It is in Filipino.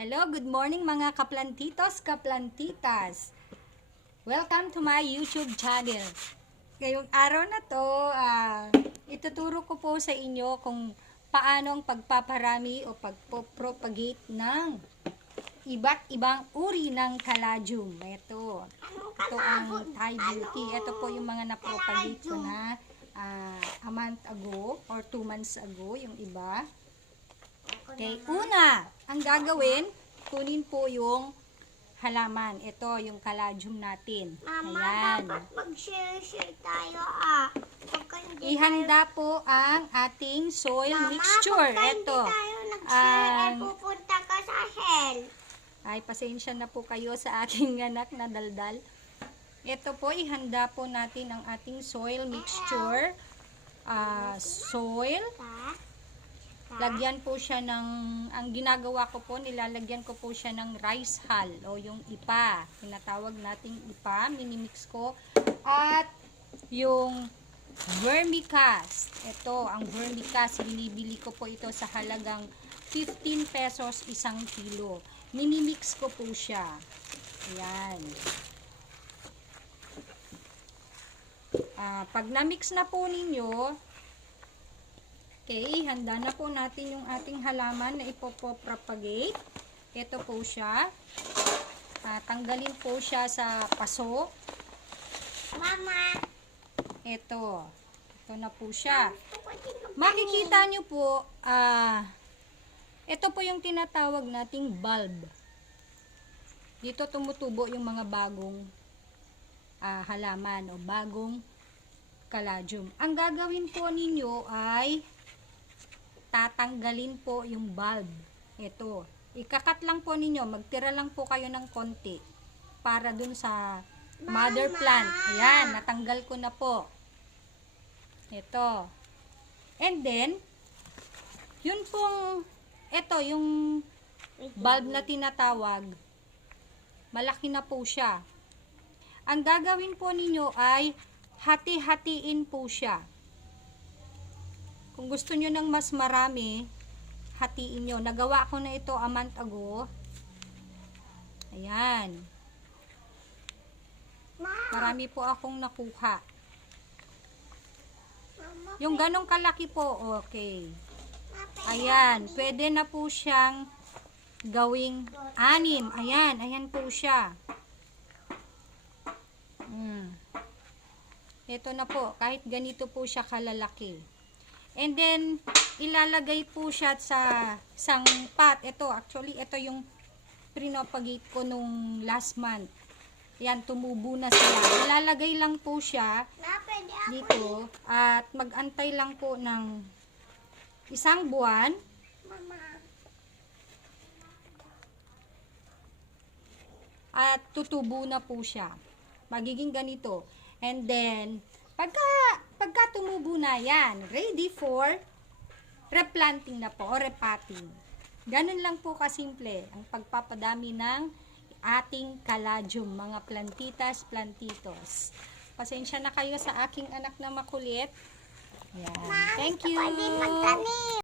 Hello, good morning mga kaplantitos, kaplantitas. Welcome to my YouTube channel. Ngayong araw na to, ituturo ko po sa inyo kung paanong pagpaparami o pagpropagate ng iba't ibang uri ng caladium. Ito ang Thai Beauty. Ito po yung mga napropagate ko na a month ago or 2 months ago, yung iba. Okay, una, ang gagawin, kunin po yung halaman. Ito, yung caladium natin. Mama, ayan. dapat mag-share tayo Ihanda po ang ating soil Mama, mixture. Mama, Ito. tayo nag-share, pupunta ka sa hell. Ay, pasensya na po kayo sa aking anak na daldal. Ito po, ihanda po natin ang ating soil mixture. Soil. Lagyan po siya ng, ang ginagawa ko po, nilalagyan ko po siya ng rice hull o yung ipa. Tinatawag nating ipa, minimix ko. At yung vermicast. Ito, ang vermicast, binibili ko po ito sa halagang 15 pesos 1 kilo. Minimix ko po siya. Ayan. Pag na-mix na po ninyo, okay, handa na po natin yung ating halaman na ipopropagate. Ito po siya. Tanggalin po siya sa paso. Mama, Ito. Ito na po siya. Makikita nyo po, ito po yung tinatawag nating bulb. Dito tumutubo yung mga bagong halaman o bagong caladium. Ang gagawin po ninyo ay tatanggalin po yung bulb. Ito. Ikakat lang po ninyo. Magtira lang po kayo ng konti para dun sa mother plant. Ayan. Natanggal ko na po. Ito. And then, yun pong, ito, yung bulb na tinatawag, malaki na po siya. Ang gagawin po ninyo ay hati-hatiin po siya. Kung gusto nyo ng mas marami, hatiin nyo. Nagawa ko na ito a month ago. Ayan. Marami po akong nakuha. Yung ganong kalaki po, okay. Ayan. Pwede na po siyang gawing 6. Ayan. Ayan po siya. Ito na po. Kahit ganito po siya kalalaki. And then, ilalagay po siya sa isang pot. Ito, actually, ito yung pinopagate ko nung last month. Yan, tumubo na sila. Ilalagay lang po siya dito at mag-antay lang po ng 1 buwan. At tutubo na po siya. Magiging ganito. And then, pagka tumubo na yan, ready for replanting na po o repotting. Ganun lang po kasimple ang pagpapadami ng ating caladium, mga plantitas, plantitos. Pasensya na kayo sa aking anak na makulit. Yan. Thank you.